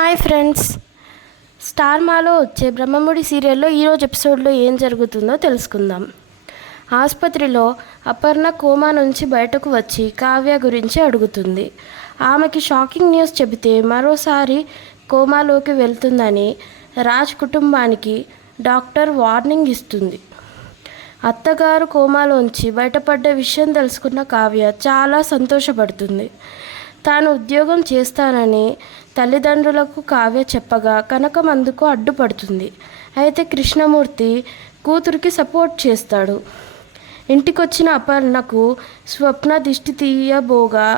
Hi friends. Star మాలో వచ్చే బ్రహ్మముడి సీరియల్లో ఈరోజు ఎపిసోడ్లో ఏం జరుగుతుందో తెలుసుకుందాం. ఆసుపత్రిలో అపర్ణ కోమా నుంచి బయటకు వచ్చి కావ్య గురించి అడుగుతుంది. ఆమెకి షాకింగ్ న్యూస్ చెబితే మరోసారి కోమాలోకి వెళ్తుందని రాజ్ కుటుంబానికి డాక్టర్ వార్నింగ్ ఇస్తుంది. అత్తగారు కోమాలోంచి బయటపడ్డ విషయం తెలుసుకున్న కావ్య చాలా సంతోషపడుతుంది. తాను ఉద్యోగం చేస్తానని తల్లిదండ్రులకు కావ్య చెప్పగా కనకం అందుకు అడ్డుపడుతుంది. అయితే కృష్ణమూర్తి కూతురికి సపోర్ట్ చేస్తాడు. ఇంటికొచ్చిన అపర్ణకు స్వప్న దిష్టి తీయబోగా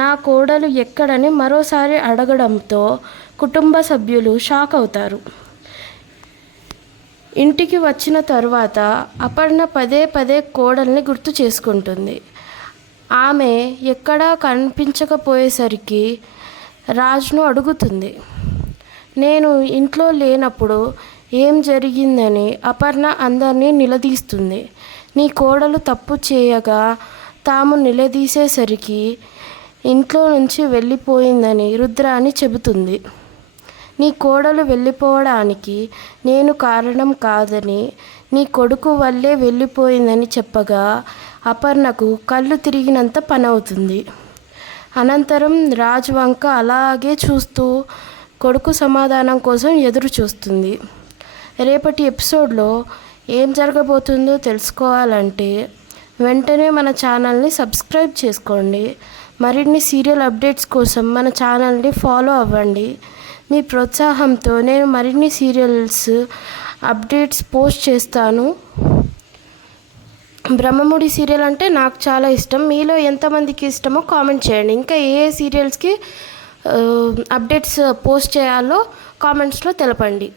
నా కోడలు ఎక్కడని మరోసారి అడగడంతో కుటుంబ సభ్యులు షాక్ అవుతారు. ఇంటికి వచ్చిన తర్వాత అపర్ణ పదే పదే కోడల్ని గుర్తు చేసుకుంటుంది. ఆమె ఎక్కడా కనిపించకపోయేసరికి రాజును అడుగుతుంది. నేను ఇంట్లో లేనప్పుడు ఏం జరిగిందని అపర్ణ అందరినీ నిలదీస్తుంది. నీ కోడలు తప్పు చేయగా తాము నిలదీసేసరికి ఇంట్లో నుంచి వెళ్ళిపోయిందని రుద్రాని చెబుతుంది. నీ కోడలు వెళ్ళిపోవడానికి నేను కారణం కాదని నీ కొడుకు వల్లే వెళ్ళిపోయిందని చెప్పగా అపర్ణకు కళ్ళు తిరిగినంత పని అవుతుంది అనంతరం రాజు వంక అలాగే చూస్తూ కొడుకు సమాధానం కోసం ఎదురు చూస్తుంది. రేపటి ఎపిసోడ్లో ఏం జరగబోతుందో తెలుసుకోవాలంటే వెంటనే మన ఛానల్ని సబ్స్క్రైబ్ చేసుకోండి. మరిన్ని సీరియల్ అప్డేట్స్ కోసం మన ఛానల్ని ఫాలో అవ్వండి. మీ ప్రోత్సాహంతో నేను మరిన్ని సీరియల్స్ అప్డేట్స్ పోస్ట్ చేస్తాను. బ్రహ్మముడి సీరియల్ అంటే నాకు చాలా ఇష్టం. మీలో ఎంతమందికి ఇష్టమో కామెంట్ చేయండి. ఇంకా ఏ ఏ సీరియల్స్కి అప్డేట్స్ పోస్ట్ చేయాలో కామెంట్స్లో తెలపండి.